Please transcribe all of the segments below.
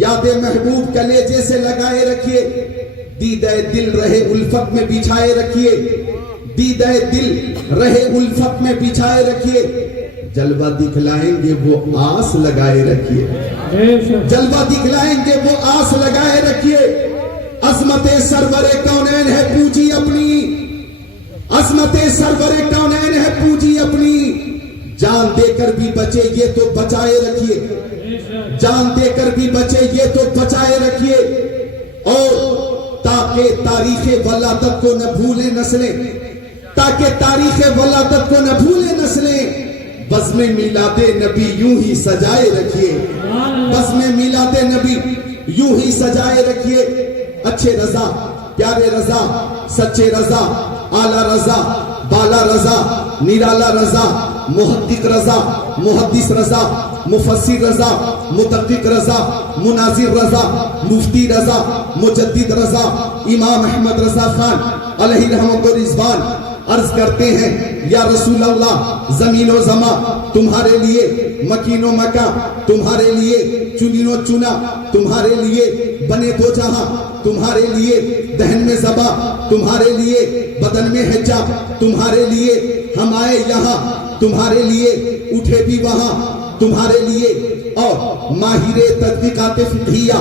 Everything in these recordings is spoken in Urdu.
یاد محبوب کلیجے سے لگائے رکھیے، دیدہ دل رہے الفت میں بچھائے رکھیے، دیدہ دل رہے الفت میں بچھائے رکھیے، جلوہ دکھلائیں گے وہ آس لگائے رکھیے، جلوہ دکھلائیں گے وہ آس لگائے رکھیے۔ عظمت سرور کونین ہے پوجی اپنی، عظمت سرور کونین ہے پوجی اپنی، جان دے کر بھی بچے یہ تو بچائے رکھیے، جان دے کر بھی بچے یہ تو بچائے رکھیے، اور تاکہ تاریخ ولادت کو نہ بھولے نسلیں، تاکہ تاریخ ولادت کو نہ بھولے نسلیں، بزم میلاد نبی یوں ہی سجائے رکھیے، بزم میلاد نبی یوں ہی سجائے رکھیے۔ اچھے رضا، پیارے رضا، سچے رضا، اعلیٰ رضا، بالا رضا، نرالا رضا، محقق رضا، محدث رضا، مفسر رضا، مدقق رضا، مناظر رضا، مفتی رضا، مجدد رضا، امام احمد رضا خان علیہ رحمت و رضوان عرض کرتے ہیں، یا رسول اللہ زمین و زمان تمہارے لیے، مکین و مکان تمہارے لیے، چنین و چنا تمہارے لیے، بنے دو جہاں تمہارے لیے، دہن میں زبا تمہارے لیے، بدن میں حجاب تمہارے لیے، ہم آئے یہاں تمہارے لیے، اٹھے بھی وہاں تمہارے لیے، اور ماہر تحقیقات فقہیہ،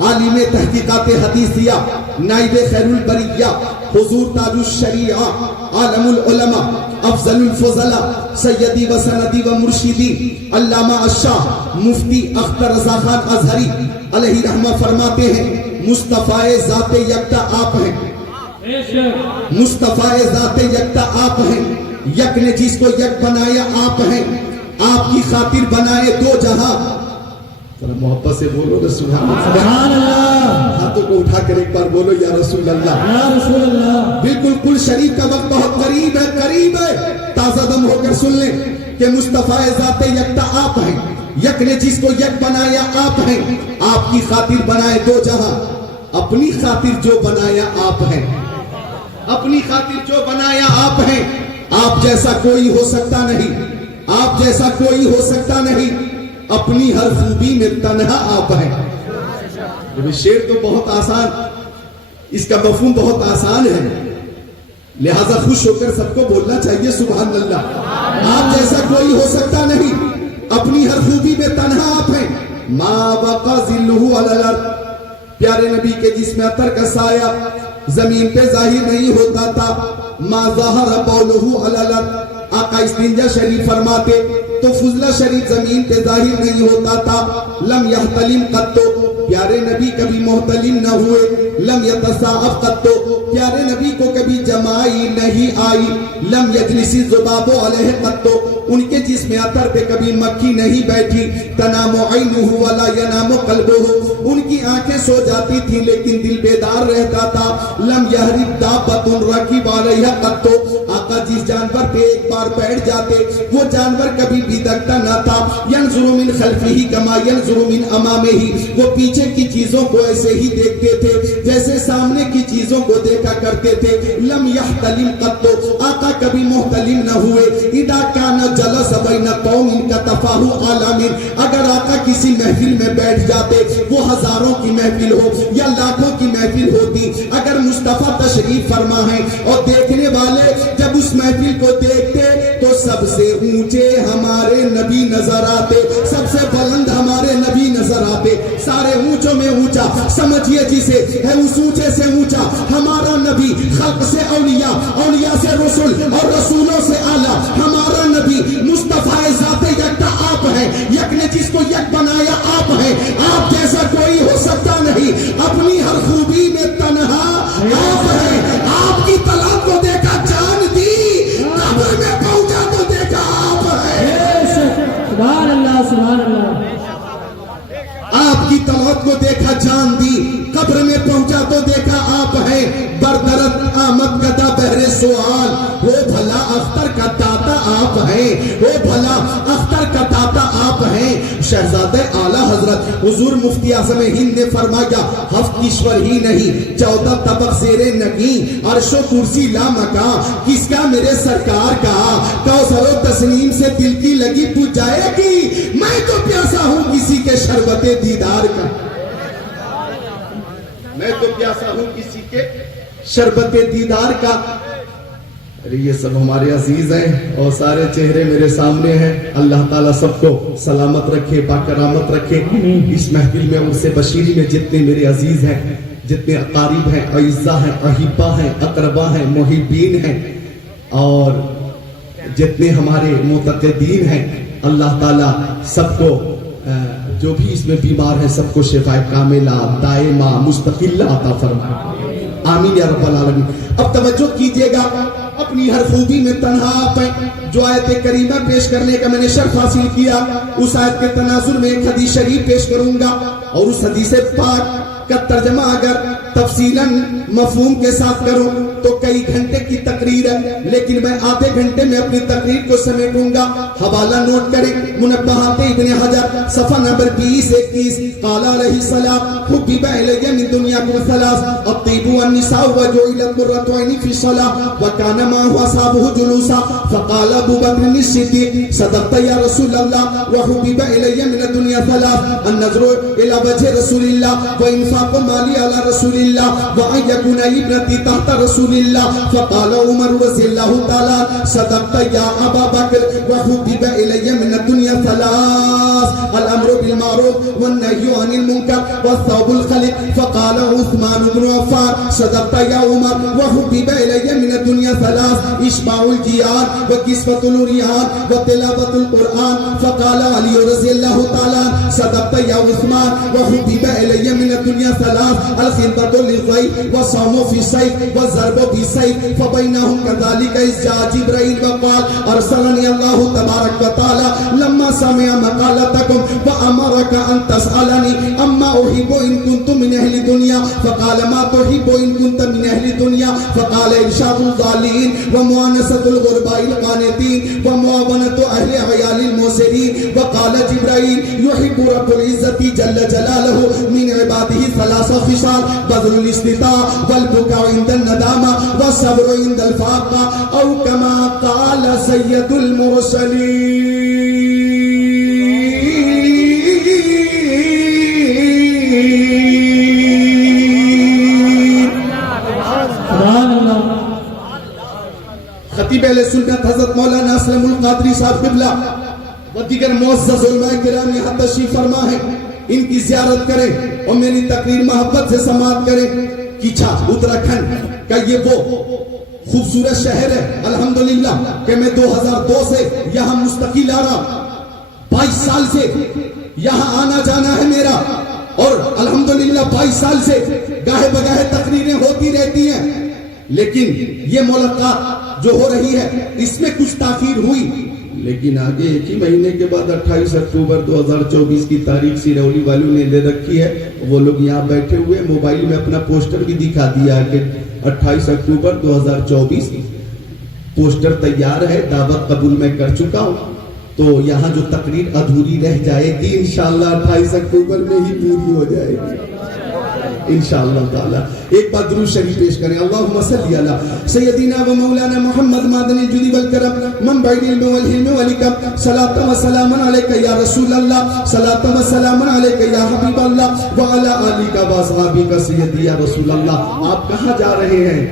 عالم تحقیقات حدیثیہ، نائب خیر البریہ، حضور تاج الشریعہ، عالم العلماء، افضل الفضلاء، سیدی و سندی و مرشدی، علامہ الشاہ مفتی اختر رضا خان ازہری علیہ رحمہ فرماتے ہیں، مصطفیٰ ذات یکتا آپ ہیں، مصطفیٰ ذات یکتا آپ ہیں، یک نے جس کو یک بنایا آپ ہیں، آپ کی خاطر بنائے دو جہاں۔ ذرا محبت سے بولو نا سبحان اللہ، ہاتھوں کو اٹھا کر ایک بار بولو یا رسول اللہ، یا رسول اللہ۔ بالکل کل شریف کا وقت بہت قریب ہے، قریب ہے، تازہ دم ہو کر سن لیں کہ مصطفیٰ ذات یکتا آپ ہیں، یک نے جس کو یک بنایا آپ ہیں، آپ کی خاطر بنائے دو جہاں، اپنی خاطر جو بنایا آپ ہیں، اپنی خاطر جو بنایا آپ ہیں، آپ جیسا کوئی ہو سکتا نہیں، آپ جیسا کوئی ہو سکتا نہیں، اپنی ہر خوبی میں تنہا آپ ہیں۔ یہ شعر تو بہت آسان، اس کا مفہوم بہت آسان ہے، لہذا خوش ہو کر سب کو بولنا چاہیے سبحان اللہ۔ آپ جیسا کوئی ہو سکتا نہیں، اپنی ہر خوبی میں تنہا آپ ہیں۔ ما وقع ظلہ علی الارض، پیارے نبی کے جسم عطر کا سایہ زمین پہ ظاہر نہیں ہوتا تھا۔ ما ظہر بولہ علی الارض، آقا استنجا شریف فرماتے تو فضلہ شریف زمین پہ ظاہر نہیں ہوتا تھا۔ لم یحتلم قطو، پیارے نبی کبھی محتلم نہ ہوئے۔ لم یتصاعف قطو، پیارے نبی کو کبھی جمائی نہیں آئی۔ لم یجلس الذباب علیہ قطو، ان کے جسم عطر پہ کبھی مکھی نہیں بیٹھی۔ تنام عینہ ولا ینام قلبہ، ان کی آنکھیں سو جاتی تھی لیکن دل بیدار رہتا تھا۔ لم یحرب دابۃ راکب علیہ قطو، آقا جس جانور پہ ایک بار بیٹھ جاتے وہ جانور کبھی بھی دکتا نہ تھا۔ ینظر من خلفہ کما ینظر من امامہ، وہ پیچھے کی چیزوں کو ایسے ہی دیکھتے تھے جیسے سامنے کی چیزوں کو دیکھا کرتے تھے۔ لم یحتلم قط، آقا کبھی محتلم نہ ہوئے۔ اذا کان جلس بین قوم کتفاہ عالم، اگر آقا کسی محفل میں بیٹھ جاتے وہ ہزاروں کی محفل ہو یا لاکھوں کی محفل ہوتی، اگر مصطفیٰ تشریف فرما ہے اور دیکھنے والے جب اس محفل کو دیکھتے تو سب سے اونچے ہمارے نبی نظر آتے، سب سے بلند ہمارے نبی نظر آتے، سارے اونچوں میں اونچا سمجھیے جسے ہے اس اونچے سے اونچا ہمارا نبی، خلق سے اولیاء، اولیاء سے رسول اور رسولوں سے اعلیٰ ہمارا نبی مصطفیٰ ذات یکتا آپ ہیں، یک نے جس کو یک بنایا آپ ہیں، آپ جیسا کوئی ہو سکتا نہیں، اپنی ہر خوبی میں تنہا آپ ہیں۔ آپ کی طلب کو دیکھا جان دی، قبر میں پہنچا تو دیکھا آپ ہیں۔ سبحان اللہ، سبحان اللہ۔ آپ کی طلب کو دیکھا جان دی، قبر میں پہنچا تو دیکھا آپ ہیں۔ بردرت آمد کدا بہر سوال، وہ بھلا اختر کا داتا آپ ہیں، وہ بھلا اختر کا داتا آپ ہیں۔ شہزادہ اعلیٰ حضرت حضور مفتی اعظم ہند نے فرمایا، ہفت کشور ہی نہیں 14 طبق زیر نگیں، عرش و کرسی لا مکان، کس کا میرے سرکار کا، کوثر و تسنیم سے دل کی لگی بجھ جائے گی، میں تو پیاسا ہوں کسی کے شربت دیدار کا۔ میں تو پیاسا ہوں کسی کے شربت دیدار کا. ارے یہ سب ہمارے عزیز ہیں اور سارے چہرے میرے سامنے ہیں. اللہ تعالیٰ سب کو سلامت رکھے, باکرامت رکھے. اس محفل میں ان سے بشیری میں جتنے میرے عزیز ہیں, جتنے اقارب ہیں, اعزا ہیں, احبا ہیں, اقربا ہیں, محبین ہیں, اور جتنے ہمارے معتقدین ہیں, اللہ تعالیٰ سب کو جو بھی اس میں بیمار ہیں سب کو شفا کاملہ دائمہ مستقلہ عطا فرمائے. آمین یا رب العالمین. اب توجہ کیجئے گا, اپنی ہر خوبی میں تنہا آپ ہیں. جو آیت کریمہ پیش کرنے کا میں نے شرف حاصل کیا, اس آیت کے تناظر میں ایک حدیث شریف پیش کروں گا, اور اس حدیث پاک کا ترجمہ اگر تفصیلاً مفہوم کے ساتھ کروں تو کئی گھنٹے کی تقریر ہے, لیکن میں آدھے گھنٹے میں اپنی تقریر کو سمیٹوں گا. حوالہ نوٹ کریں, منبہات ابن حجر صفحہ نمبر 20-21. قال علیہ السلام حبب الی من دنیاکم ثلاث الطیب والنساء وجعلت قرۃ عینی فی الصلاۃ وکان معه اصحابہ جلوسا فقال ابو بکر الصدیق صدقت یا رسول اللہ وحبب الی من الدنیا ثلاث النظر الی وجه رسول اللہ وانفاق مالی علی رسول اللہ وان یکون ابنتی تحت رسول اللہ. فقال عمر رضی اللہ تعالی صدقت یا ابا بکر وحبب الی من الدنیا ثلاث الامر بالمعروف والنهی عن المنکر والثوب الخلق. فقال عثمان بن عفان صدقت یا عمر وحبب الی من الدنیا ثلاث اشباع الجیار وکسوۃ العریان وتلاوۃ القرآن. فقال علی رضی اللہ تعالی صدقت یا عثمان وحبب الی من الدنیا ثلاث الخطبۃ للضیف والصوم فی الصیف والضرب بالسیف. فبینہم کذلک اذ جاء جبرائیل وقال ارسلنی اللہ تبارک وتعالی لما سمع مقالتکم وامرک ان تسألنی اما احب ان کنت من اہل دنیا. فقال ما تحب ان کنت من اہل دنیا. فقال ارشاد الضالین ومؤانست الغرباء القانتین ومعاونۃ اہل عیال الموسرین. وقال جبرائیل یحب رب العزت جل جلالہ من عباده ثلاث خصال بذل الاستطاع والبكاء عند الندامة والصبر عند الفاقة او كما قال سید المرسلین. خطیب اہل سنت حضرت مولانا اسلم القادری صاحب قبلہ و دیگر معزز علماء کرام یہاں تشریف فرما ہے. ان کی زیارت کریں اور میری تقریر محبت سے سماعت کریں. کیچھا اتراکھنڈ کا یہ وہ خوبصورت شہر ہے الحمدللہ کہ میں 2002 سے یہاں مستقل آ رہا. 22 سال سے یہاں آنا جانا ہے میرا, اور الحمدللہ 22 سال سے گاہے بگاہے تقریریں ہوتی رہتی ہیں. لیکن یہ ملاقات جو ہو رہی ہے اس میں کچھ تاخیر ہوئی, لیکن آگے ایک ہی مہینے کے بعد 28 اکتوبر 2024 کی تاریخ سیرولی والوں نے لے رکھی ہے. وہ لوگ یہاں بیٹھے ہوئے موبائل میں اپنا پوسٹر بھی دکھا دیا کہ 28 اکتوبر 2024 پوسٹر تیار ہے, دعوت قبول میں کر چکا ہوں. تو یہاں جو تقریر ادھوری رہ جائے گی انشاءاللہ 28 اکتوبر میں ہی پوری ہو جائے گی انشاءاللہ تعالی. ایک بار درود شریف پیش کریں. اللہم صلی علی سیدنا و مولانا محمد معدن الجود والکرم منبع العلم والحلم والحکم. صلاۃ و سلام علیک یا رسول اللہ, صلاۃ و سلام علیک یا حبیب اللہ وعلی آلک و اصحابک سیدی یا رسول اللہ. آپ کہاں جا رہے ہیں؟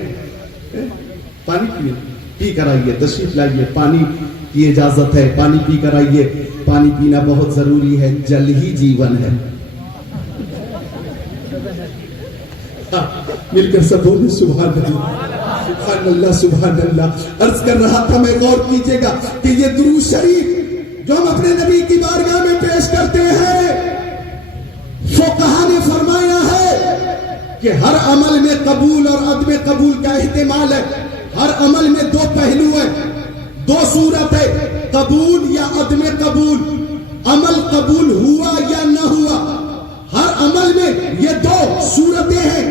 پانی پیئے, پی کر آئیے, تشریف لائیے. پانی کی اجازت ہے, پانی پی کر آئیے. پانی پینا بہت ضروری ہے, جل ہی جیون ہے. مل کر سب بولے سبحان اللہ سبحان اللہ سبحان اللہ. عرض کر رہا تھا میں, غور کیجئے گا کہ یہ درود شریف جو ہم اپنے نبی کی بارگاہ میں پیش کرتے ہیں, فقہا نے فرمایا ہے کہ ہر عمل میں قبول اور عدم قبول کا احتمال ہے. ہر عمل میں دو پہلو ہیں, دو صورت ہے, قبول یا عدم قبول. عمل قبول ہوا یا نہ ہوا, ہر عمل میں یہ دو صورتیں ہیں.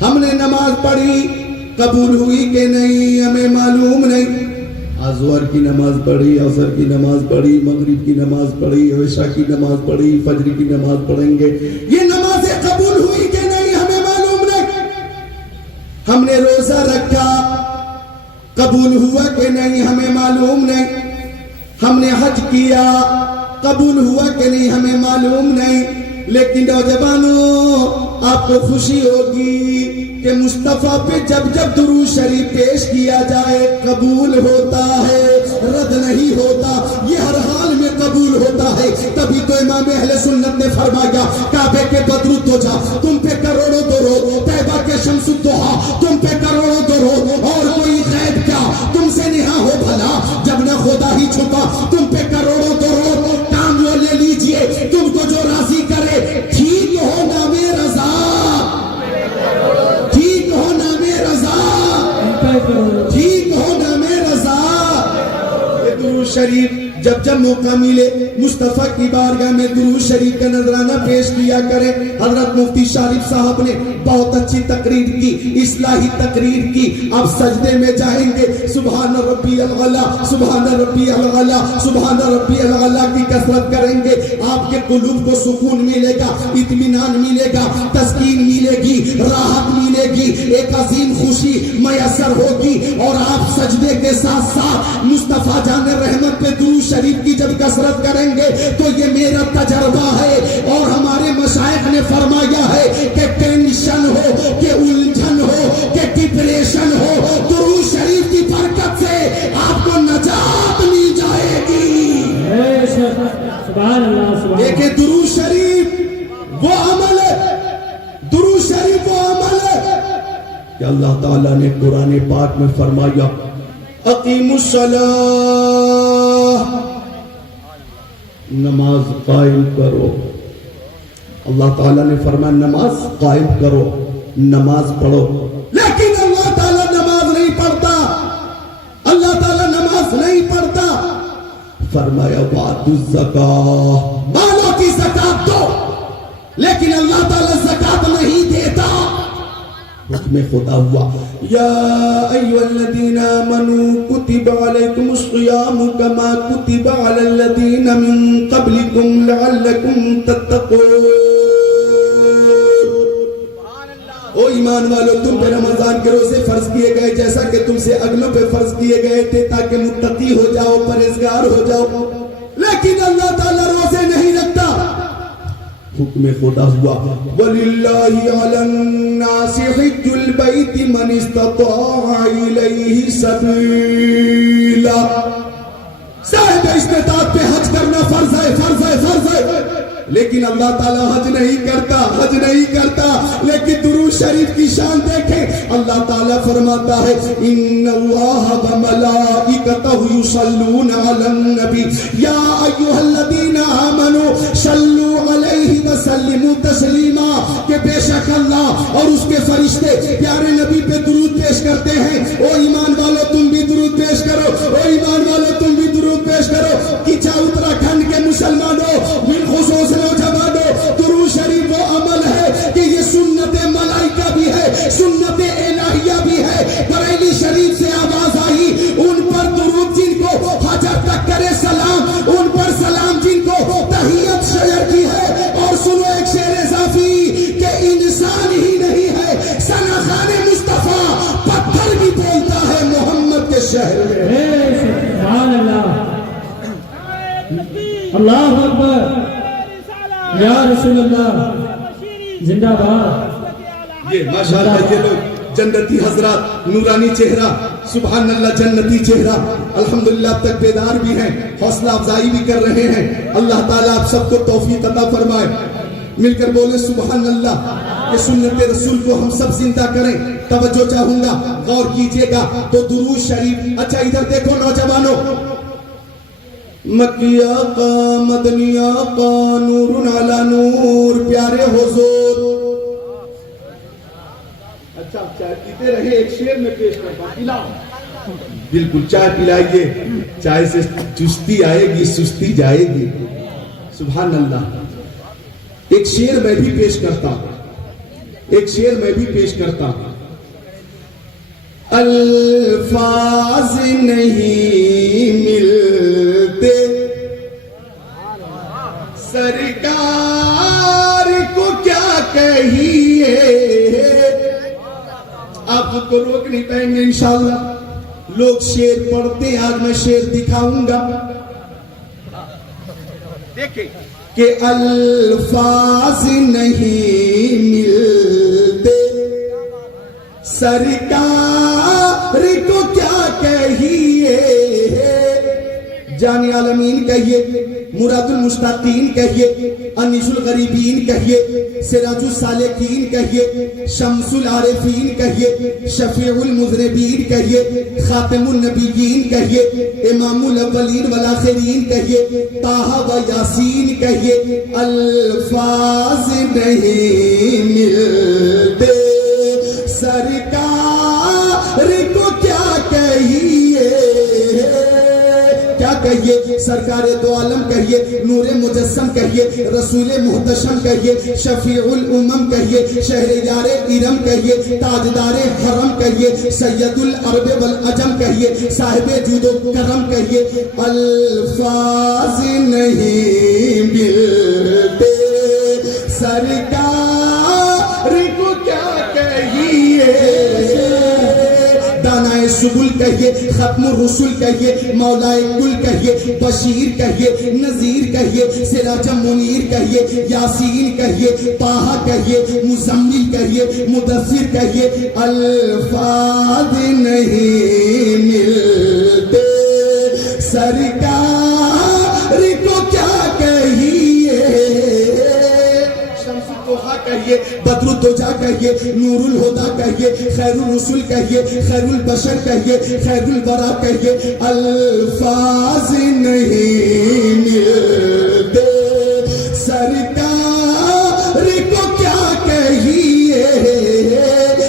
ہم نے نماز پڑھی, قبول ہوئی کہ نہیں ہمیں معلوم نہیں. ظہر کی نماز پڑھی, عصر کی نماز پڑھی, مغرب کی نماز پڑھی, عشاء کی نماز پڑھی, فجر کی نماز پڑھیں گے. یہ نمازیں قبول ہوئی کہ نہیں ہمیں معلوم نہیں. ہم نے روزہ رکھا, قبول ہوا کہ نہیں ہمیں معلوم نہیں. ہم نے حج کیا, قبول ہوا کہ نہیں ہمیں معلوم نہیں. لیکن نوجوانوں آپ کو خوشی ہوگی کہ مصطفیٰ پہ جب جب درود شریف پیش کیا جائے قبول ہوتا ہے، رد نہیں ہوتا، یہ ہر حال میں قبول ہوتا ہے۔ تبھی تو امام اہل سنت نے فرمایا کعبے کے بدرود ہو جا، تم پہ کروڑوں درود، طیبہ کے شمس الضحیٰ تم پہ کروڑوں درود، اور کوئی غیب کیا تم سے نہا ہو بھلا، جب نہ خدا ہی چھپا تم پہ کروڑوں درود، کام وہ لے لیجئے تم کو جو راضی کرے، ٹھیک ہو نام رضا، ٹھیک ہو نام رضا، ٹھیک ہو نام رضا۔ یہ درود شریف جب جب موقع ملے مصطفیٰ کی بارگاہ میں درود شریف کا نذرانہ پیش کیا کریں۔ حضرت مفتی شارف صاحب نے بہت اچھی تقریر کی، اصلاحی تقریر کی۔ اب سجدے میں جائیں گے، سبحان ربی العلا، سبحان ربی العلا، سبحان ربی العلا کی کثرت کریں گے۔ آپ کے قلوب کو سکون ملے گا، اطمینان ملے گا، تسکین ملے گی، راحت ملے گی، ایک عظیم خوشی میسر ہوگی، اور آپ سجدے کے ساتھ ساتھ مصطفیٰ جان رحمت پہ درود شریف کی جب کثرت کریں گے تو یہ میرا تجربہ ہے، اور ہمارے مشائخ نے فرمایا ہے کہ ٹینشن ہو، کہ الجھن ہو، کہ ڈپریشن ہو، درود شریف کی برکت سے آپ کو نجات مل جائے گی۔ سبحان اللہ، سبحان دیکھیں درود شریف وہ عمل ہے، درود شریف وہ عمل ہے کہ اللہ تعالیٰ نے قرآن پاک میں فرمایا اقیم الصلاۃ، نماز قائم کرو۔ اللہ تعالیٰ نے فرمایا نماز قائم کرو، نماز پڑھو، لیکن اللہ تعالیٰ نماز نہیں پڑھتا، اللہ تعالیٰ نماز نہیں پڑھتا۔ فرمایا وَآتُوا الزَّکَاۃَ، مالوں کی زکات دو، لیکن اللہ تعالیٰ زکات نہیں دیتا۔ حکم خدا ہوا یا ایھا الذین آمنوا کتب علیکم الصیام کما کتب علی الذین من قبلکم لعلکم تتقون۔ او ایمان والو، تم پہ رمضان کے روزے فرض کیے گئے جیسا کہ تم سے اگلوں پہ فرض کیے گئے تھے، تاکہ متقی ہو جاؤ، پرہیزگار ہو جاؤ، لیکن اللہ تعالیٰ روزے نہیں رکھتا۔ حکم خدا ہوا وَلِلَّهِ عَلَى النَّاسِ حِجُّ الْبَيْتِ مَنِ اسْتَطَاعَ إِلَيْهِ سَبِيلًا۔ صاحب استطاعت پہ حج کرنا فرض ہے، فرض ہے، فرض ہے، لیکن اللہ تعالیٰ حج نہیں کرتا، حج نہیں کرتا۔ لیکن درود شریف کی شان دیکھیں، اللہ تعالیٰ فرماتا ہے ان اللہ وملائکتہ یصلون علی النبی یا ایھا الذین آمنوا صلوا علیہ وسلموا تسلیما، کہ بے شک اللہ اور اس کے فرشتے پیارے نبی پہ درود پیش کرتے ہیں۔ او ایمان والو تم بھی درود پیش کرو، او ایمان والو تم بھی درود پیش کرو۔ کچا اتراکھنڈ کے مسلمانوں، بالخصوص نوجوانوں، درود شریف وہ عمل ہے کہ یہ سنت ملائکہ بھی ہے، سنت الہیہ بھی ہے۔ بریلی شریف سے آواز آئی ان پر درود جن کو حجر تک کرے سلام، ان پر سلام جن کو تحیت شیئر کی ہے۔ اور سنو ایک شعر اضافی کہ انسان ہی نہیں ہے ثنا خان مصطفیٰ، پتھر بھی بولتا ہے محمد کے شہر میں۔ سبحان اللہ، اللہ اکبر، یا رسول اللہ، زندہ باد۔ یہ ماشاءاللہ یہ لوگ جنتی حضرات، نورانی چہرہ، سبحان اللہ جنتی چہرہ، الحمدللہ اب تک بیدار بھی ہیں، حوصلہ افزائی بھی کر رہے ہیں۔ اللہ تعالیٰ آپ سب کو توفیق عطا فرمائے۔ مل کر بولے سبحان اللہ۔ کہ سنت رسول کو ہم سب زندہ کریں۔ توجہ چاہوں گا، غور کیجئے گا تو درود شریف، اچھا ادھر دیکھو نوجوانوں، مکی آقا مدنی آقا نور علی نور، پیارے حضور۔ اچھا چائے پیتے رہے، ایک شعر میں پیش کرتا پلاؤ، بالکل چائے پلائیے، چائے سے چستی آئے گی، سستی جائے گی۔ سبحان اللہ۔ ایک شعر میں بھی پیش کرتا ہوں، ایک شعر میں بھی پیش کرتا ہوں۔ الفاظ نہیں ملتے سرکار کو کیا کہیے، آپ خود کو روک نہیں پائیں گے انشاءاللہ۔ لوگ شعر پڑھتے ہیں، آج میں شعر دکھاؤں گا۔ دیکھیں کہ الفاظ نہیں ملتے سرکار کو کیا کہیے جان عالمین کہیے مراد المشتاقین کہیے انیس الغریبین کہیے سراج السالکین کہیے شمس العارفین کہیے شفیع المذنبین کہیے خاتم النبیین کہیے امام الاولین والآخرین کہیے طٰہٰ و یاسین کہیے الفاظ نہیں ملتے سرکار کو کیا کہیے کیا کہیے سرکار دو عالم کہیے نور مجسم کہیے رسول محتشم کہیے شفیع الامم کہیے شہریار ارم کہیے تاجدار حرم کہیے سید العرب والعجم کہیے صاحب جود و کرم کہیے الفاظ نہیں ملتے سرکار کو کیا کہیے دانائے سبل کہیے ختم الرسل کہیے مولائے کل کہیے بشیر کہیے نذیر کہیے سراج منیر کہیے یاسین کہیے طٰہٰ کہیے مزمل کہیے مدثر کہیے الفاظ نہیں ملتے سرکار کو کیا کہیے شمس الضحیٰ کہیے بدر الدجا کہیے نور الہدا کہیے خیر الرسل کہیے خیر البشر کہیے خیر الورا کہیے الفاظ نہیں ملتے سرکار کو کیا کہیے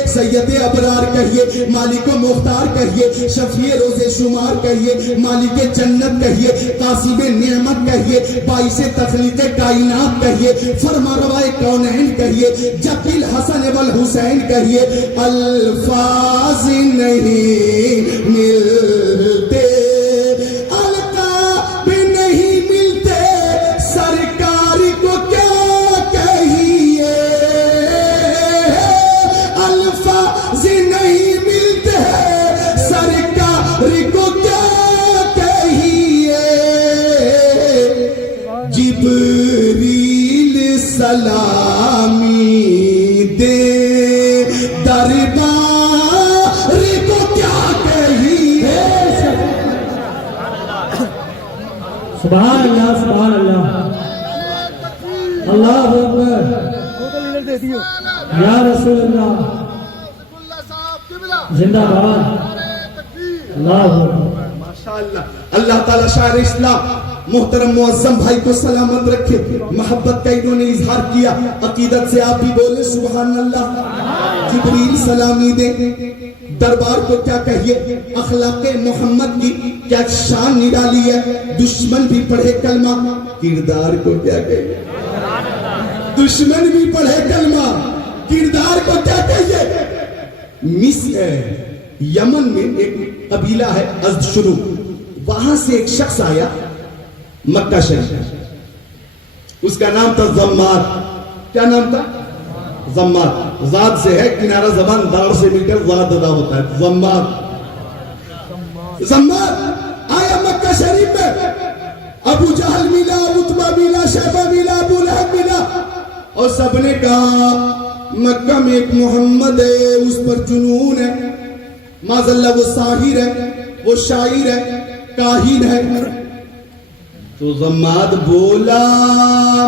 سید ابرار کہیے مالک و مختار کہیے شفیع روز شمار کہیے مالک جنت کہیے قاسم نعمت کہیے باعث تخلیق کائنات کہیے فرما روائے کونین کہیے جد الحسن والحسین کہیے الفاظ نہیں ملتے القاب نہیں ملتے سرکار کو کیا کہیے الفاظ نہیں ملتے سرکار کو کیا کہیے جبریل سلامی دے دربار کو کیا کہیے سبحان اللہ سبحان اللہ اللہ اکبر یا رسول اللہ زندہ باد اللہ اکبر ماشاءاللہ اللہ تعالیٰ شاعر اسلام محترم معظم بھائی کو سلامت رکھے محبت کا انہوں نے اظہار کیا عقیدت سے آپ بھی بولے سبحان اللہ جبریل سلامی دے دربار کو کیا کہیے اخلاق محمد کی کیا شان نرالی ہے دشمن بھی پڑھے کلمہ کردار کو کیا کہیے دشمن بھی پڑھے کلمہ کردار کو کیا کہیے یمن میں ایک قبیلہ ہے ازد شروع وہاں سے ایک شخص آیا مکہ شریف اس کا نام تھا زمار کیا نام تھا زمار ذات سے ہے کنارہ زبان دار سے مل کر ذات ادا ہوتا ہے زمار آیا مکہ شریف میں ابو جہل ملا عتبہ ملا شیبہ ملا ابو لہب ملا اور سب نے کہا مکہ میں ایک محمد ہے اس پر جنون ہے معاذ اللہ وہ ساحر ہے وہ شاعر ہے کاہن ہے تو زماد بولا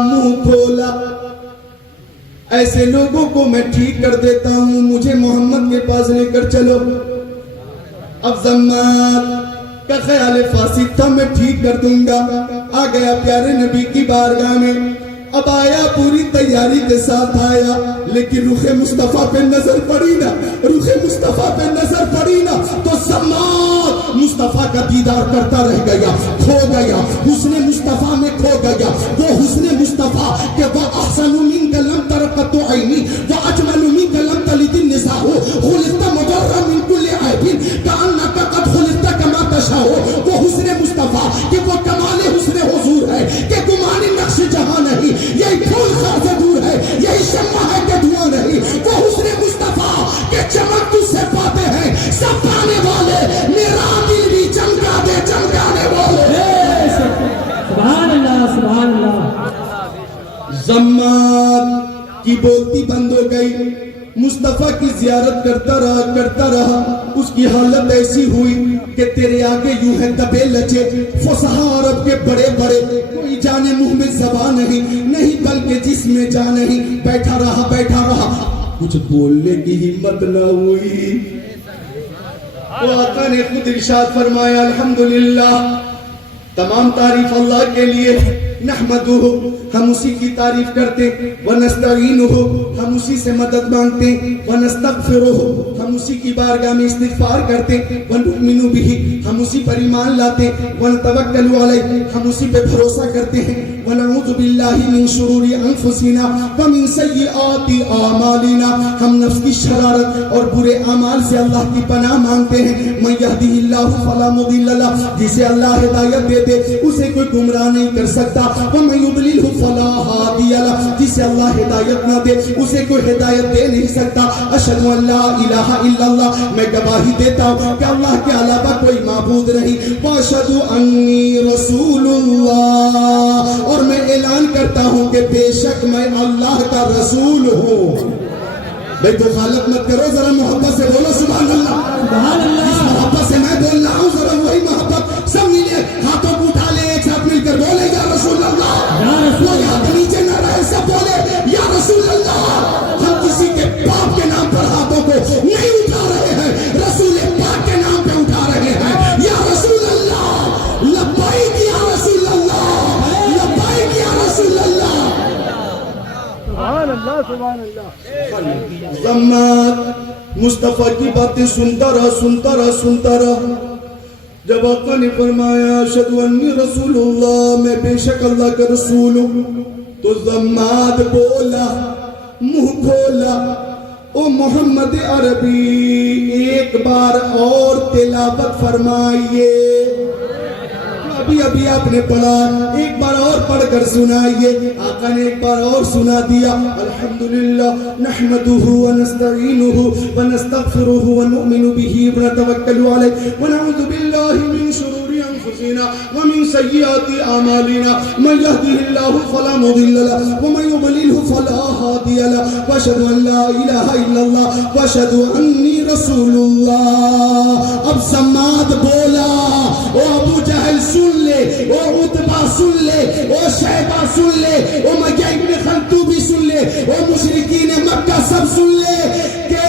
منہ کھولا ایسے لوگوں کو میں ٹھیک کر دیتا ہوں مجھے محمد کے پاس لے کر چلو اب زماد کا خیال فاسد تھا میں ٹھیک کر دوں گا آ گیا پیارے نبی کی بارگاہ میں اب آیا پوری تیاری کے ساتھ آیا لیکن رخ مصطفیٰ پہ نظر پڑی نا رخ مصطفیٰ پہ نظر پڑی نا تو زماد مصطفیٰ کا دیدار کرتا رہ گیا کھو گیا حسن مصطفیٰ میں کھو گیا وہ حسن مصطفیٰ کہ وہ احسن منک لم تر قط عینی وہ اجمل منک لم تلد النساء خلقت مبرا من کل عیب کأنک قد خلقت کما تشاء وہ حسن مصطفیٰ کہ وہ کمال حسن حضور ہے کہ گمان نقش جہاں نہیں یہی پھول خار سے دور ہے یہی شمع ہے کہ دھواں نہیں وہ حسن مصطفیٰ کہ چمک تجھ سے پاتے ہیں سب پانے والے میرا دل بھی چمکا دے چمکانے والے سبحان اللہ سبحان اللہ بولتی بند ہو گئی. مصطفیٰ کی زیارت کرتا رہا. اس کی حالت ایسی ہوئی کہ تیرے آگے یوں ہے دبے لچے فصحاء عرب کے بڑے بڑے, کوئی جانے منہ میں زبان نہیں بلکہ جسم میں جان نہیں. بیٹھا رہا, کچھ بولنے کی ہمت نہ ہوئی. وہ آقا نے خود ارشاد فرمایا الحمدللہ, تمام تعریف اللہ کے لیے. نحمدہ, ہم اسی کی تعریف کرتے. ونستعینہ, ہم اسی سے مدد مانگتے. ونستغفرہ, ہم اسی کی بارگاہ میں استغفار کرتے. ونؤمن بہ, ہم اسی پر ایمان لاتے. ونتوکل علیہ, ہم اسی پہ بھروسہ کرتے ہیں. ونعوذ باللہ من شرور انفسنا ومن سیئات اعمالنا, ہم نفس کی شرارت اور برے اعمال سے اللہ کی پناہ مانگتے ہیں. من یہدہ اللہ فلا مضل لہ, جسے اللہ ہدایت دے دے اسے کوئی گمراہ نہیں کر سکتا. ومن یضللہ فلا ہادی لہ, جسے اللہ ہدایت نہ دے اسے کوئی ہدایت دے نہیں سکتا. اشہد ان لا الہ الا اللہ, میں گواہی دیتا ہوں کہ اللہ کے علاوہ کوئی معبود نہیں. واشہد انی رسول اللہ, اور میں اعلان کرتا ہوں کہ بے شک میں اللہ کا رسول ہوں. بھئی تو غالب مت کرو, ذرا محبت سے بولو سبحان اللہ. سبحان اللہ. جس محبت سے میں بول رہا ہوں ذرا وہی محبت سب ملے, ہاتھوں کو اٹھا لے, ایک ساتھ مل کر بولے یا رسول اللہ. کوئی ہاتھ نیچے نہ رہے, سب بولے یا رسول اللہ. ہم کسی کے باپ کے نام پر ہاتھوں کو نہیں اٹھا رہے ہیں, رسول پاک کے نام پہ اٹھا رہے ہیں. یا رسول اللہ, لبیک یا رسول اللہ, لبیک یا رسول اللہ. سبحان اللہ, سبحان اللہ. زمات مصطفیٰ کی باتیں سنتا رہا. جب آقا نے فرمایا اشہد انی رسول اللہ, میں بے شک اللہ کا رسول ہوں, تو زمات بولا, منہ کھولا, او محمد عربی ایک بار اور تلاوت فرمائیے. ابھی آپ نے پڑھا, ایک بار اور پڑھ کر سنائیے. آقا نے ایک بار اور سنا دیا. الحمدللہ نحمدہ ونستعینہ ونستغفرہ ونؤمن بہ ونتوکل علیہ ونعوذ باللہ من شرور انفسنا ومن سیئات اعمالنا. من یہدہ اللہ فلا مضل لہ ومن یضللہ فلا ہادی لہ. واشہد ان لا الہ الا اللہ واشہد انی رسول اللہ. اب سماد بولا, او ابو جہل سن لے, او عتبہ سن لے, او شیبہ سن لے, او مکہ ابن خلدون بھی سن لے, او مشرکین مکہ سب سن لے کہ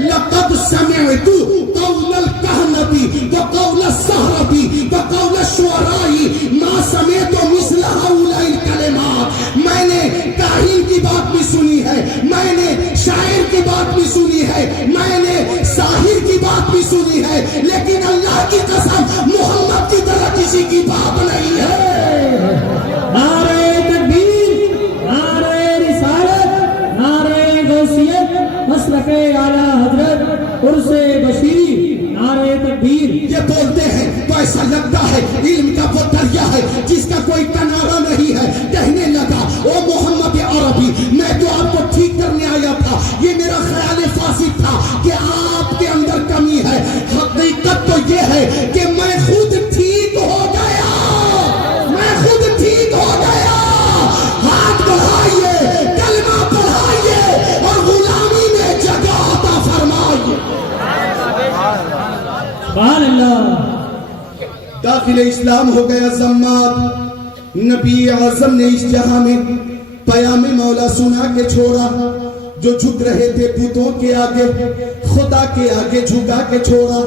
لقد سمعت قول الکہنۃ وقول السحرۃ وقول الشعراء ما سمعت مثل هؤلاء الکلمات. میں نے کاہن کی بات بھی سنی ہے, میں نے شاعر کی بات بھی سنی ہے, میں نے ساحر کی بات بھی سنی ہے, لیکن اللہ کی قسم محمد کی طرح کسی کی بات نہیں ہے. نعرہ تکبیر, نعرہ رسالت, نعرہ غوثیت, مسلک اعلیٰ حضرت, عرس بشیری, نعرہ تکبیر. یہ بولتے ہیں تو ایسا لگتا ہے علم کا وہ دریا ہے جس کا کوئی کنارہ نہیں ہے. کہنے لگا او محمد عربی, میں تو آپ کو ٹھیک کرنے آیا تھا, یہ میرا خیال فاسد تھا کہ آپ کے اندر کمی ہے. حقیقت تو یہ ہے کہ میں خود ٹھیک ہو گیا, میں خود ٹھیک ہو گیا. ہاتھ بڑھائیے, کلمہ پڑھائیے اور غلامی میں جگہ عطا فرمائیے. سبحان اللہ. داخل اسلام ہو گیا زمات. نبی اعظم نے اس جہاں میں پیام مولا سنا کے چھوڑا. جو جھک رہے تھے بتوں کے آگے, خدا کے آگے جھکا کے چھوڑا.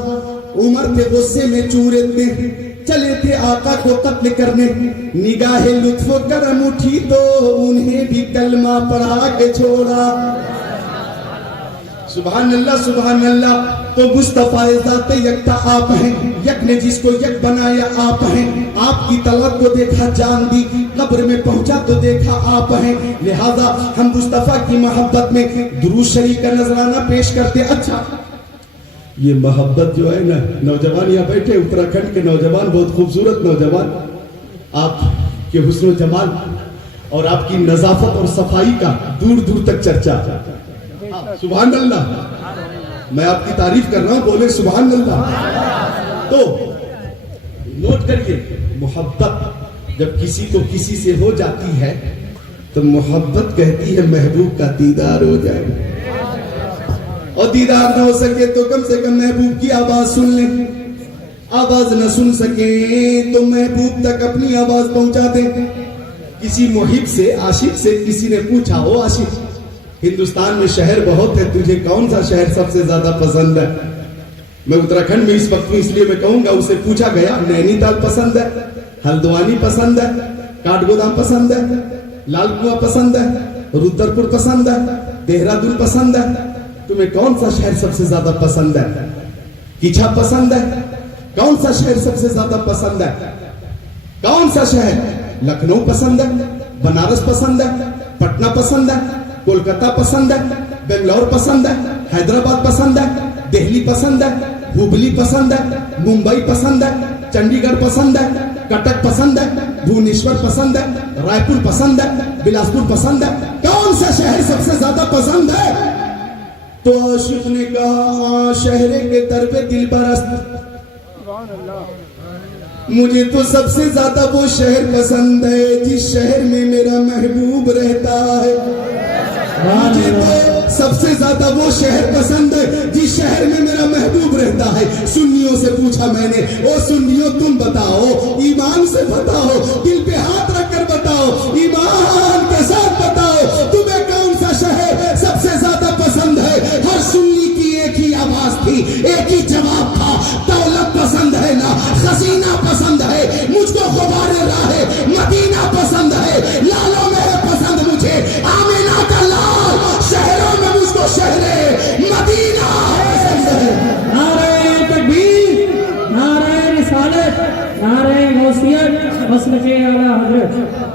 عمر تھے غصے میں چورے تھے, چلے تھے آقا کو قتل کرنے. نگاہ لطف و کرم اٹھی تو انہیں بھی کلمہ پڑھا کے چھوڑا. سبحان اللہ, سبحان اللہ. تو مصطفیٰ ذات یکتا آپ ہیں, یک نے جس کو یک بنایا آپ ہیں. آپ کی طلب کو دیکھا جان دی, قبر میں پہنچا تو دیکھا آپ ہیں. لہذا ہم مصطفیٰ کی محبت میں درود شریف کا نذرانہ پیش کرتے. اچھا, یہ محبت جو ہے نا, نوجوان یہاں بیٹھے اتراکھنڈ کے نوجوان, بہت خوبصورت نوجوان, آپ کے حسن و جمال اور آپ کی نظافت اور صفائی کا دور دور تک چرچا. سبحان اللہ. میں آپ کی تعریف کر رہا ہوں, بولے سبحان اللہ. تو نوٹ کریے, محبت جب کسی کو کسی سے ہو جاتی ہے تو محبت کہتی ہے محبوب کا دیدار ہو جائے، اور دیدار نہ ہو سکے تو کم سے کم محبوب کی آواز سن لیں، آواز نہ سن سکیں تو محبوب تک اپنی آواز پہنچا دیں۔ کسی محب سے، عاشق سے کسی نے پوچھا، او عاشق ہندوستان میں شہر بہت ہے، تجھے کون سا شہر سب سے زیادہ پسند ہے؟ میں اتراکھنڈ میں اس وقت ہوں اس لیے میں کہوں گا، اسے پوچھا گیا نینی تال پسند ہے، ہلدوانی پسند ہے، کاٹ گودام پسند ہے، لال کنواں پسند ہے، رودرپور پسند ہے، دہرادون پسند ہے، تمہیں کون سا شہر سب سے زیادہ پسند ہے؟ کچھا پسند ہے؟ کون سا شہر سب سے زیادہ پسند ہے؟ کون سا شہر؟ لکھنؤ پسند ہے، بنارس پسند ہے، پٹنہ پسند ہے، کولکتہ پسند ہے، بنگلور پسند ہے، حیدرآباد پسند ہے، دہلی پسند ہے، ہبلی پسند ہے، ممبئی پسند ہے، چنڈی گڑھ پسند ہے، کٹک پسند ہے، بھونیشور پسند ہے، رائے پور پسند ہے، بلاسپور پسند ہے، کون سا شہر سب سے زیادہ پسند ہے؟ تو عاشق نے کہا شہر کے در پہ دل برست، مجھے تو سب سے زیادہ وہ شہر پسند ہے جس شہر میں میرا محبوب رہتا ہے، مجھے تو سب سے زیادہ وہ شہر پسند ہے جس شہر میں میرا محبوب رہتا ہے۔ سنیوں سے پوچھا میں نے، او سنیوں تم بتاؤ، ایمان سے بتاؤ، دل پہ ہاتھ رکھ کر بتاؤ، ایمان کے ساتھ بتاؤ، تمہیں کون سا شہر سب سے زیادہ پسند ہے؟ ہر سنی کی ایک ہی آواز تھی، ایک ہی جواب تھا، دولت پسند ہے نا، خزینہ پسند ہے، مجھ کو غبار راہ مدینہ پسند ہے، لالوں میں پسند مجھے آمینہ کا لال، شہروں میں مجھ کو شہر مدینہ پسند ہے۔ نعرہ تکبیر، نعرہ رسالت، نعرہ غوثیت، مسلک اعلیٰ حضرت۔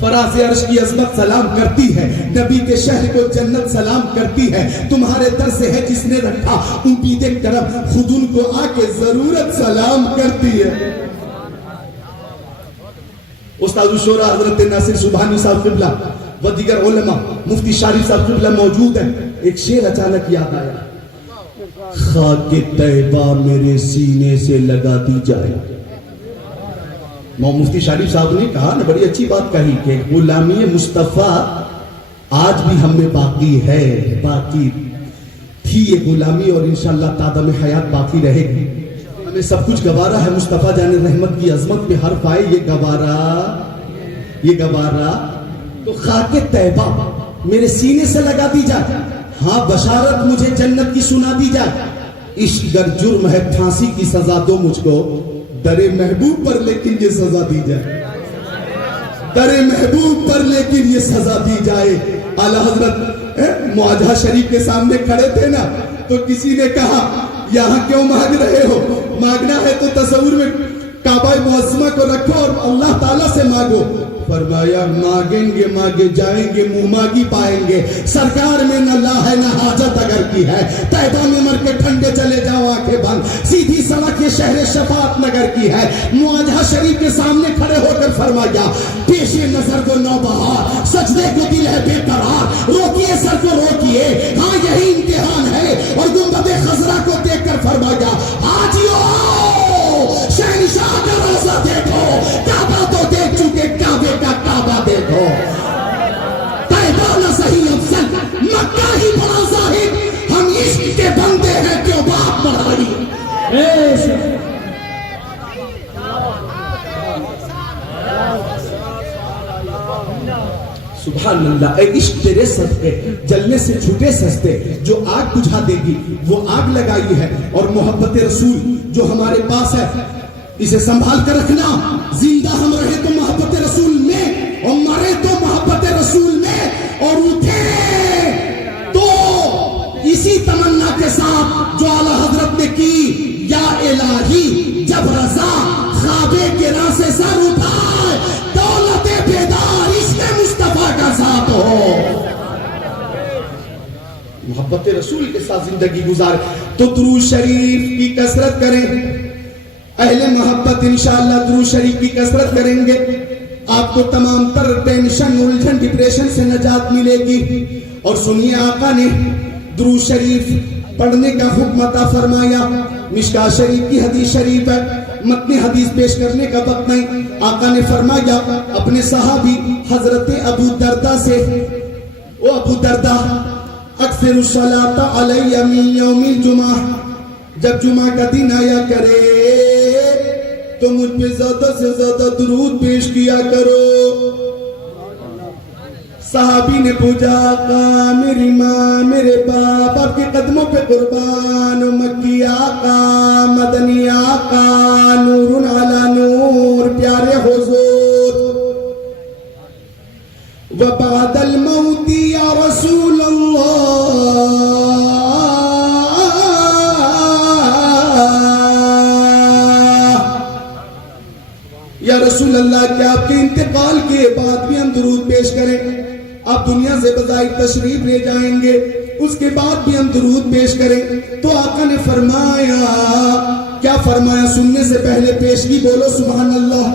فراز عرش کی عظمت سلام کرتی ہے، نبی کے شہر کو جنت سلام کرتی ہے، تمہارے در سے ہے جس نے رکھا امید کرم، خود ان کو آ کے ضرورت سلام کرتی ہے۔ استاد الشورا حضرت ناصر سبحانی صاحب قبلہ و دیگر علماء، مفتی شارف صاحب قبلہ موجود ہیں، ایک شعر اچانک یاد آیا، خاک طیبہ میرے سینے سے لگا دی جائے۔ مفتی شریف صاحب نے کہا نا، بڑی اچھی بات کہی کہ غلامی مصطفیٰ آج بھی ہم میں باقی ہے، باقی تھی یہ غلامی، اور انشاءاللہ تعداد میں حیات باقی رہے گی۔ ہمیں سب کچھ گوارا ہے، مصطفیٰ جان رحمت کی عظمت پہ ہر پائے یہ گوارا، تو خاک طیبہ میرے سینے سے لگا دی جائے، ہاں بشارت مجھے جنت کی سنا دی جائے، عشق گر جرم ہے پھانسی کی سزا دو مجھ کو، در محبوب پر لیکن یہ سزا دی جائے، در محبوب پر لیکن یہ سزا دی جائے۔ اعلیٰ حضرت معاہدہ شریف کے سامنے کھڑے تھے نا، تو کسی نے کہا یہاں کیوں مانگ رہے ہو؟ مانگنا ہے تو تصور میں کعبہ معظمہ کو رکھو اور اللہ تعالیٰ سے مانگو۔ فرمایا مانگیں گے مانگے جائیں گے، منہ مانگی پائیں گے، سرکار میں نہ لا ہے نہ حاجت اگر کی ہے، طیبہ میں مر کے ٹھنڈے چلے جاؤ آنکھیں بند، سیدھی سڑک یہ شہر شفاعت نگر کی ہے۔ معاہدہ شریف کے سامنے کھڑے ہو کر فرمایا پیش نظر کو نوبہار، سجدے کو دل ہے بے قرار، روکیے سر کو روکیے، ہاں یہی امتحان ہے، اور گنبد خضرا کو دیکھ کر فرمایا آجیو شہنشاہ کا روزہ دیکھو، کعبہ تو دیکھ چکے، کعبے کا کعبہ دیکھو، طیبہ نہ صحیح افضل، مکہ ہی بڑا ظاہر، ہم عشق کے بندے ہیں کیوں باپ بڑھائی۔ سبحان اللہ، اے عشق تیرے صدقے جلنے سے چھوٹے سستے، جو آگ بجھا دے گی وہ آگ لگائی ہے، اور محبت رسول جو ہمارے پاس ہے اسے سنبھال کر رکھنا، زندہ ہم رہے تو محبت رسول میں، اور مرے تو محبت رسول میں، اور اٹھے تو اسی تمنا کے ساتھ جو اعلیٰ حضرت نے کی، یا الہی جب رضا خوابے کے راہ سے سر اٹھائے، دولت بیدار عشق مصطفیٰ کا ساتھ ہو، محبت رسول کے ساتھ زندگی گزارے۔ تو درود شریف کی کثرت کریں، اہل محبت انشاءاللہ درود شریف کی کثرت کریں گے، آپ کو تمام تر ٹینشن، الجھن، ڈپریشن سے نجات ملے گی۔ اور سنیے آقا نے درود شریف پڑھنے کا حکم عطا فرمایا، مشکاہ شریف کی حدیث شریف ہے، متن حدیث پیش کرنے کا وقت نہیں. آقا نے فرمایا اپنے صحابی حضرت ابو دردہ سے, او ابو دردہ اکثر الصلاۃ علی من یوم الجمعہ, جب جمعہ کا دن آیا کرے تو مجھ پہ زیادہ سے زیادہ درود پیش کیا کرو. صحابی نے پوچھا آقا میری ماں میرے باپ آپ کے قدموں پہ قربان, مکی آقا مدنی آقا نور علی نور پیارے حضور, وبعد الموت یا رسول اللہ یا رسول اللہ کہ آپ کے انتقال کے بعد بھی ہم درود پیش کریں. آپ دنیا سے بظاہر تشریف لے جائیں گے, اس کے بعد بھی ہم درود پیش کریں. تو آقا نے فرمایا, کیا فرمایا؟ سننے سے پہلے پیشگی بولو سبحان اللہ.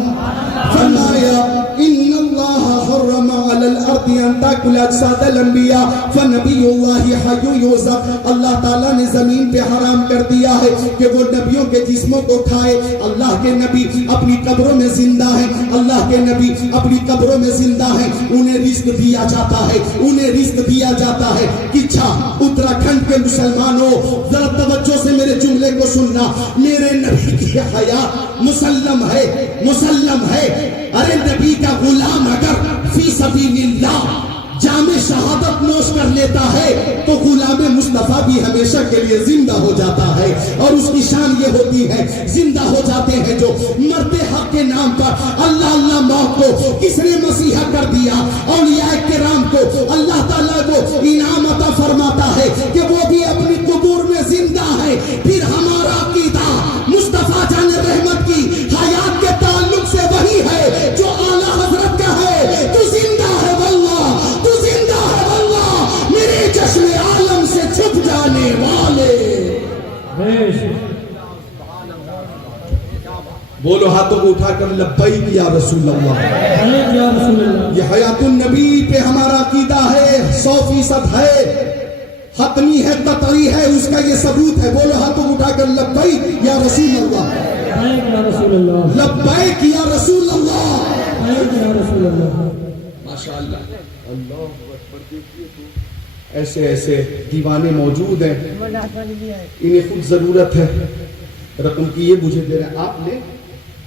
فرمایا ان اللہ حرم علی الارض ان تاکل اجساد الانبیاء فنبی اللہ حی یرزق. اللہ تعالیٰ نے زمین پہ حرام کر دیا ہے کہ وہ نبیوں کے جسموں کو کھائے. اللہ کے نبی اپنی قبروں میں زندہ ہیں, اللہ کے نبی اپنی قبروں میں زندہ ہیں, انہیں رزق دیا جاتا ہے, انہیں رزق دیا جاتا ہے. کچھا اتراکھنڈ کے مسلمانوں ذرا توجہ سے میرے جملے کو سننا. میرے نبی کی حیات مسلم ہے, مسلم ہے. ارے نبی کا غلام اگر فی سبیل اللہ جام شہادت نوش کر لیتا ہے تو غلام مصطفیٰ بھی ہمیشہ کے لیے زندہ ہو جاتا ہے. اور اس کی شان یہ ہوتی ہے, زندہ ہو جاتے ہیں جو مرتے حق کے نام پر اللہ اللہ موت کو کس نے مسیحا کر دیا. اولیاء کرام کو اللہ تعالیٰ کو انعام عطا فرماتا ہے کہ وہ بھی اپنی قبور میں زندہ ہے. پھر ہمارا عقیدہ مصطفیٰ جان رحمت کی حیات کے تعلق سے وہی ہے جو اعلیٰ حضرت کا ہے. تو زندہ ہے واللہ, تو زندہ ہے واللہ, میرے چشم عالم سے چھپ جانے والے. بولو ہاتھوں کو اٹھا کر لبیک یا رسول اللہ. یہ حیات النبی پہ ہمارا عقیدہ ہے, 100% ہے, حتمی ہے, قطعی ہے, اس کا یہ ثبوت ہے. بولو ہاتھوں کو اٹھا کر لبیک یا رسول اللہ, لبیک یا رسول اللہ. ماشاءاللہ, ایسے ایسے دیوانے موجود ہیں, انہیں خود ضرورت ہے رقم کی. یہ مجھے دے رہے ہیں, آپ لیں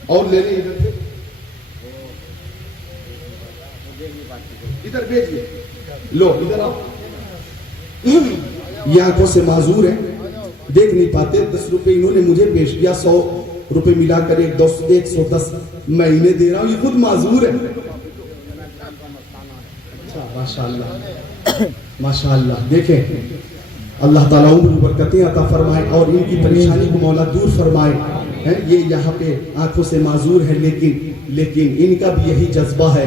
اور لے لیں, ادھر سے ادھر بھیجیے, لو ادھر آؤ. یہ آنکھوں سے معذور ہیں, دیکھ نہیں پاتے. 10 روپے انہوں نے مجھے پیش کیا, 100 روپے ملا کر 110 میں انہیں دے رہا ہوں. یہ خود معذور ہے. اچھا ماشاءاللہ, ماشاءاللہ. دیکھیں اللہ تعالیٰ عمر برکتیں عطا فرمائے اور ان کی پریشانی کو مولا دور فرمائے. یہ یہاں پہ آنکھوں سے معذور ہے, لیکن ان کا بھی یہی جذبہ ہے.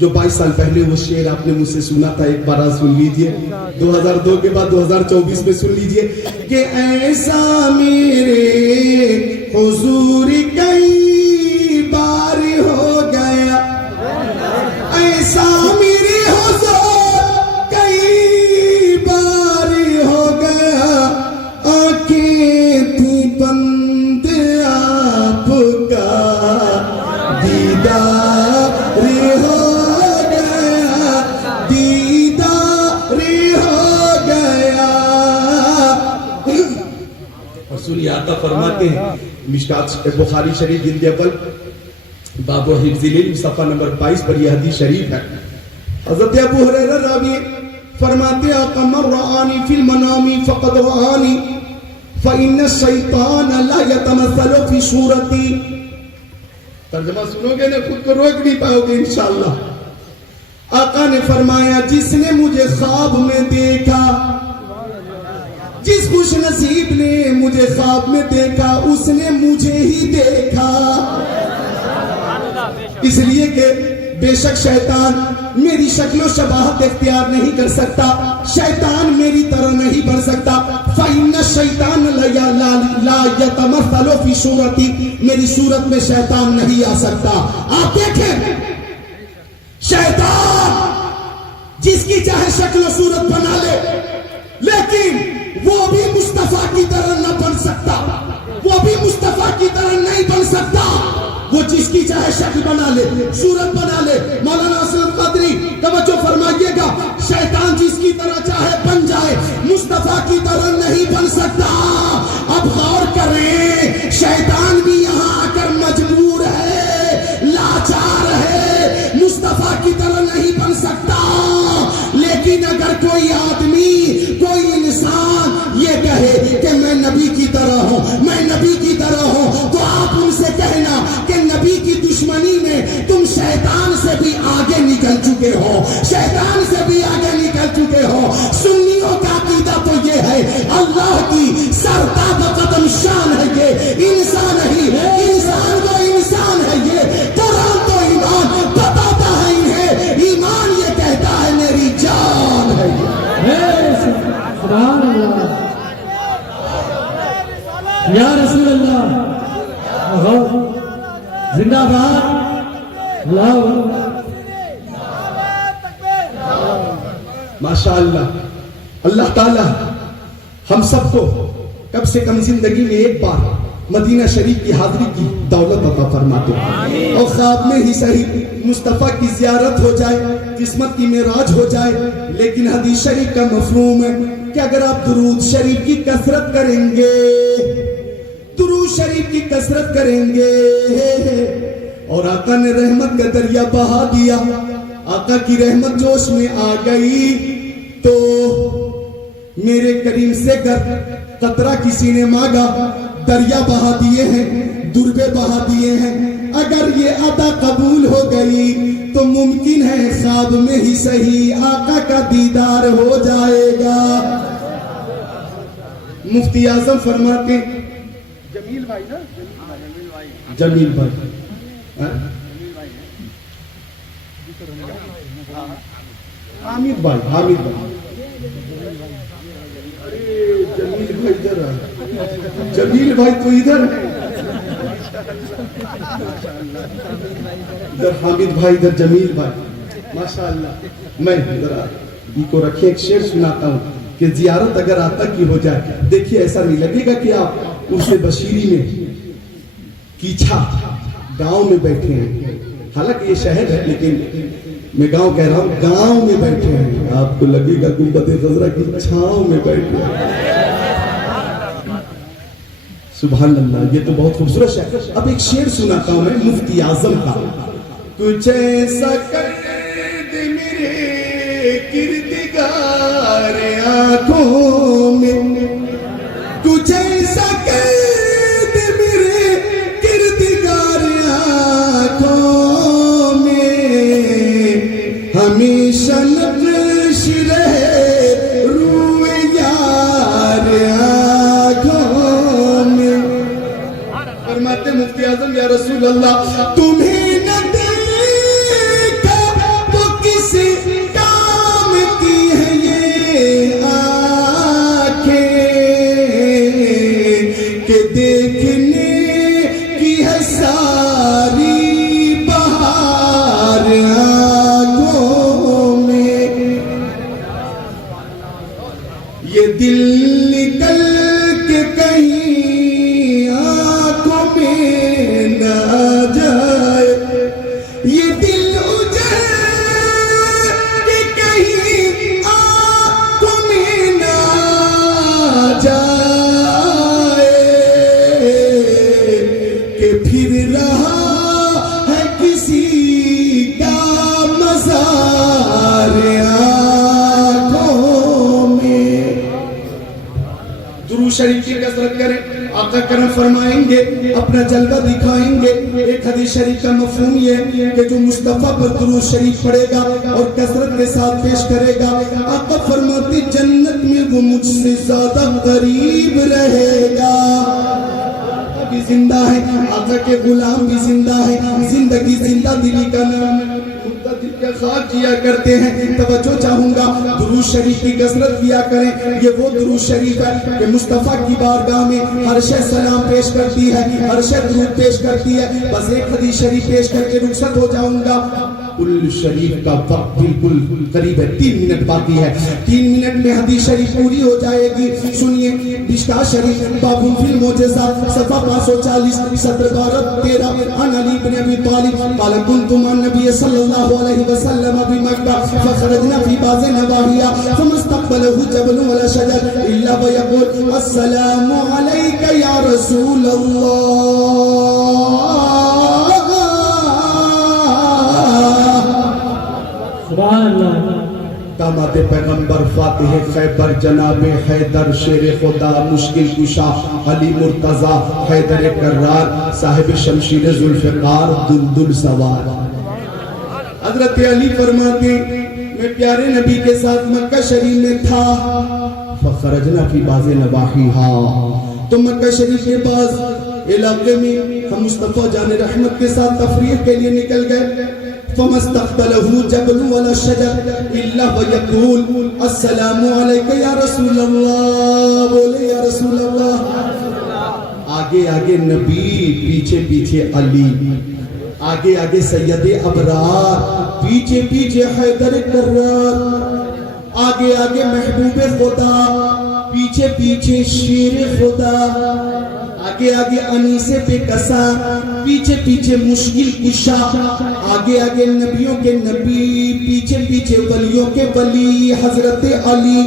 جو 22 سال پہلے وہ شعر آپ نے مجھ سے سنا تھا, ایک بار سن لیجئے. 2002 کے بعد 2024 میں سن لیجئے کہ ایسا میرے حضور کئی بار ہو گیا, ایسا میرے حضور کئی بار ہو گیا, آنکھیں تھی بند آپ کا دیدار ہو عطا فرماتے ہیں. مشکات بخاری شریف جلد اول باب حفظ العلم صفحہ نمبر 22 پر یہ حدیث شریف ہے. حضرت ابو ہریرہ راوی فرماتے ہیں من رآنی فی المنام فقد رآنی فإن الشیطان لا يتمثل فی صورتی. ترجمہ سنو گے نا, خود کو روک نہیں پاؤ گے انشاءاللہ. آقا نے فرمایا جس نے مجھے خواب میں دیکھا, جس خوش نصیب نے مجھے خواب میں دیکھا, اس نے مجھے ہی دیکھا. اس لیے کہ بے شک شیطان میری شکل و شباہت اختیار نہیں کر سکتا, شیطان میری طرح نہیں بن سکتا. فإن الشیطان لا يتمثل فی صورتی, میری صورت میں شیطان نہیں آ سکتا. آپ دیکھیں شیطان جس کی چاہے شکل و صورت بنا لے, لیکن وہ بھی مصطفیٰ کی طرح نہ بن سکتا, وہ بھی مصطفیٰ کی طرح نہیں بن سکتا. وہ جس کی چاہے شکل بنا لے, صورت بنا لے. مولانا اسلم قادری توجہ فرمائیے گا, شیطان جس کی طرح چاہے بن جائے, مصطفیٰ کی طرح نہیں بن سکتا. اب غور کریں, شیطان بھی یہاں آ کر مجبور ہے, لاچار ہے, مصطفیٰ کی طرح نہیں بن سکتا. لیکن اگر کوئی آدمی, کوئی انسان یہ کہے کہ میں نبی کی طرح ہوں, میں نبی کی طرح ہوں, تو آپ ان سے کہنا کہ نبی کی دشمنی میں تم شیطان سے بھی آگے نکل چکے ہو, شیطان سے بھی آگے نکل چکے ہو. سنیوں کا عقیدہ تو یہ ہے, اللہ کی سرتاب قدم شان ہے یہ, انسان نہیں, انسان تو انسان ہے یہ. قرآن تو ایمان بتاتا ہے انہیں, ایمان یہ کہتا ہے میری جان ہے یہ. سبحان اللہ, یا رسول اللہ, زندہ باد, اللہ. ماشاءاللہ. اللہ تعالی ہم سب کو کم سے کم زندگی میں ایک بار مدینہ شریف کی حاضری کی دولت عطا فرماتے ہیں, اور خواب میں ہی صحیح مصطفیٰ کی زیارت ہو جائے, قسمت کی معراج ہو جائے. لیکن حدیث شریف کا مفہوم ہے کہ اگر آپ درود شریف کی کثرت کریں گے, درود شریف کی کثرت کریں گے, اور آقا نے رحمت کا دریا بہا دیا, آقا کی رحمت جوش میں آ گئی, تو میرے کریم سے قطرہ کسی نے مانگا, دریا بہا دیے ہیں, دربے بہا دیے ہیں. اگر یہ عطا قبول ہو گئی تو ممکن ہے خواب میں ہی صحیح آقا کا دیدار ہو جائے گا. مفتی اعظم فرماتے ہیں, جمیل بھائی نا, جمیل بھائی, حامد بھائی, حامد بھائی, جمیل بھائی ادھر آئے, جمیل بھائی تو ادھر, ادھر حامد بھائی, ادھر جمیل بھائی. ماشاءاللہ. میں ذرا کو رکھے ایک شعر سناتا ہوں کہ زیارت اگر آتا کی ہو جائے, دیکھیے ایسا نہیں لگے گا کہ آپ اس سے بشیری میں کیچھا گاؤں میں بیٹھے ہیں. حالانکہ یہ شہر ہے, لیکن میں گاؤں کہہ رہا ہوں, گاؤں میں بیٹھے ہیں. آپ کو لگے گا گنبد خضرا کی چھاؤں میں بیٹھے ہیں. سبحان اللہ, یہ تو بہت خوبصورت شعر. اب ایک شعر سناتا ہوں میں مفتی اعظم کا. کچھ ایسا کر دے میرے کردگار آنکھوں میں, کچھ ایسا کر دے میرے کردگار آنکھوں میں, ہمیشہ نقش رہے روئے یار آنکھوں میں. فرماتے مفتی اعظم, یا رسول اللہ تمہیں نہ دیکھا تو کس کام کی ہے یہ آنکھیں, کہ دیکھنے کی ہے ساری بہار آنکھوں میں. یہ دل نکل کے کہیں آنکھوں میں نہ جائے, یہ دل اجڑ کے کہیں آنکھوں میں نہ جائے, کہ پھر رہا ہے کسی کا مزار آنکھوں میں. درود شریف کی کثرت کریں, آقا کرم فرمائیں گے, اپنا جلوہ دکھائیں گے. ایک حدیث شریف کا مفہوم یہ کہ جو مصطفیٰ پر درود شریف پڑھے گا اور کثرت کے ساتھ پیش کرے گا, آقا فرماتے جنت میں وہ مجھ سے زیادہ قریب رہے گا. بھی زندہ ہے, آقا کے غلام بھی زندہ ہے. زندگی زندہ دلی کا نام ہے, دل کے خواب کیا کرتے ہیں. توجہ چاہوں گا, درود شریف کی کثرت کیا کریں. یہ وہ درود شریف ہے کہ مصطفیٰ کی بارگاہ میں ہر شے سلام پیش کرتی ہے, ہر شے درود پیش کرتی ہے. بس ایک حدیث شریف پیش کر کے رخصت ہو جاؤں گا. کل شریف کا وقت بالکل قریب ہے، 3 منٹ باقی ہے، 3 منٹ میں حدیث شریف پوری ہو جائے گی۔ سنیے مشکاۃ شریف باب فی المعجزات صفحہ 540 صدر 12-13 عن علی بن ابی طالب قال كنت مع النبي صلى الله عليه وسلم بمكة فخرجنا في بعض نواحيها ثم استقبله جبل ولا شجر الا ويقول السلام عليك يا رسول الله۔ سبحان اللہ۔ داماد پیغمبر فاتح خیبر جناب حیدر شیر خدا مشکل کشا علی مرتضی حیدر کرار صاحب شمشیر ذوالفقار دلدل سوار۔ حضرت علی فرماتے میں پیارے نبی کے ساتھ مکہ شریف میں تھا، فخرجنا فی بعض نواحیہا، تو مکہ شریف کے بعض علاقے میں ہم مصطفیٰ جان رحمت کے ساتھ تفریح کے لیے نکل گئے۔ فَمَسْتَقْبَلَهُ جَبْلٌ وَلَا شَجَرٌ إِلَّا وَيَقُولُ السَّلَامُ عَلَيْكَ يَا رسول اللہ، بولے یا رسول اللہ۔ آگے آگے نبی، پیچھے پیچھے علی، آگے آگے سید ابرار، پیچھے پیچھے حیدر کرار، آگے آگے محبوب خدا، پیچھے پیچھے شیر خدا، آگے آگے انیس بے کسا، پیچھے پیچھے مشکل کشا، آگے آگے نبیوں کے نبی، پیچھے پیچھے ولیوں کے ولی حضرت علی۔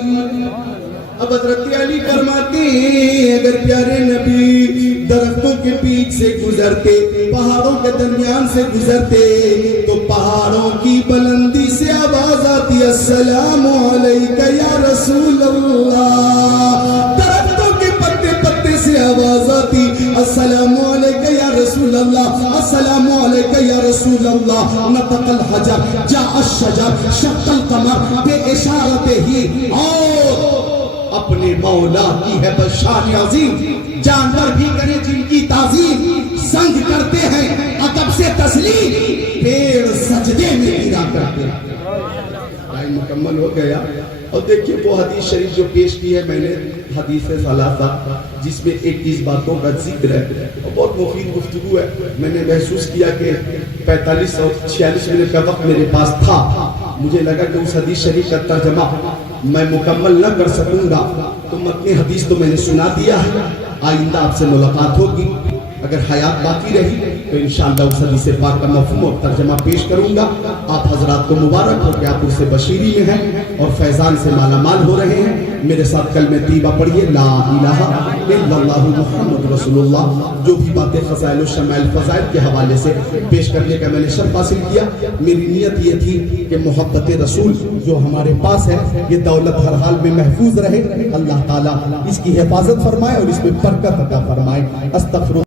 اب حضرت علی فرماتے ہیں اگر پیارے نبی درختوں کے بیچ سے گزرتے، پہاڑوں کے درمیان سے گزرتے تو پہاڑوں کی بلندی سے آواز آتی السلام علیک یا رسول اللہ، درختوں کے پتے پتے سے آواز آتی السلام علیک یا رسول اللہ، السلام علیک یا رسول اللہ۔ نطق الحجر جاء الشجر شق القمر بے اشارت ہی، اور اپنے مولا کی ہے بشان عظیم، جانور بھی کرے جن کی تعظیم، سنگ کرتے ہیں ادب سے تسلیم، پیڑ سجدے میں گرا کرتے ہیں۔ ٹائم مکمل ہو گیا، اور دیکھیے وہ حدیث شریف جو پیش کی ہے میں نے، حدیث ثلاثہ، جس میں 21 باتوں کا ذکر ہے اور بہت مفید گفتگو ہے۔ میں نے محسوس کیا کہ 45 اور 46 منٹ کا وقت میرے پاس تھا، مجھے لگا کہ اس حدیث شریف کا ترجمہ میں مکمل نہ کر سکوں گا، تو متن حدیث تو میں نے سنا دیا ہے، آئندہ آپ سے ملاقات ہوگی، اگر حیات باقی رہی تو انشاءاللہ اس حدیث پاک کا مفہوم اور ترجمہ پیش کروں گا۔ آپ حضرات کو مبارک ہو کہ آپ اس سے بشیری میں ہیں اور فیضان سے مالا مال ہو رہے ہیں۔ میرے ساتھ کلمہ طیبہ پڑھیے، لا الہ الا اللہ محمد رسول اللہ۔ جو بھی باتیں فضائل و شمائل فضائل کے حوالے سے پیش کرنے کا میں نے شرف حاصل کیا، میری نیت یہ تھی کہ محبت رسول جو ہمارے پاس ہے یہ دولت ہر حال میں محفوظ رہے، اللہ تعالیٰ اس کی حفاظت فرمائے اور اس میں برکت عطا فرمائے۔ استغفر